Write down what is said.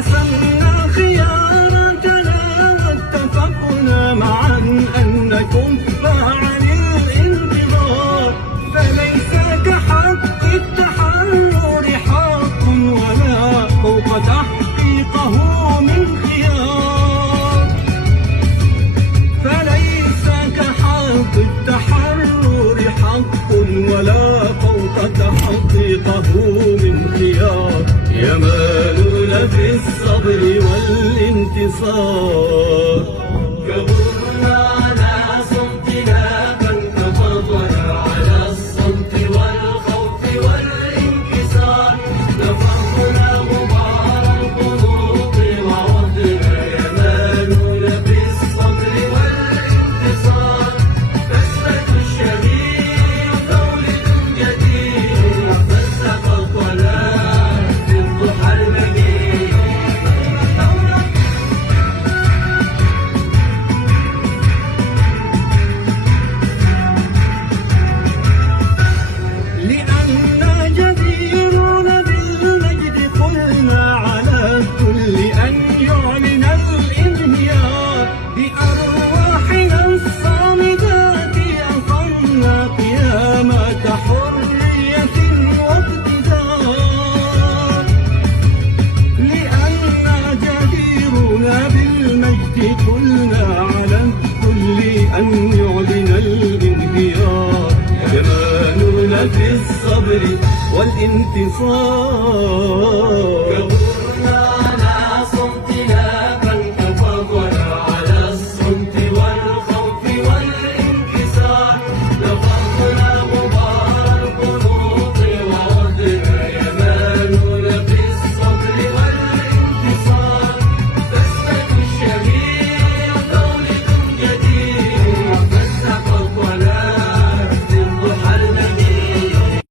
حسمنا خياراتنا واتفقنا معا أن نكف عن الانتظار، فليس كحق التحرر حق ولا فوق تحقيقه من خيار، فليس كحق التحرر حق ولا فوق تحقيقه من خيار، يمالون في الصبر والانتصار. كبرنا على صمتنا فانتفضنا على الصمت والخوف والانكسار، نفضنا غبار القلوب وعدنا يمالون في الصبر والانتصار. فاسمة الشهيد مولد جديد فسقط ولا في الضحى المجيد. لأننا جديرون بالمجد قلنا على الكل أن يعلن الانهيار، بأرواحنا الصامدات أقمنا قيامة حرية واقتدار. لأننا جديرون بالمجد قلنا على الكل أن يعلن الانهيار، يمالون في الصبر والانتصار. كبرنا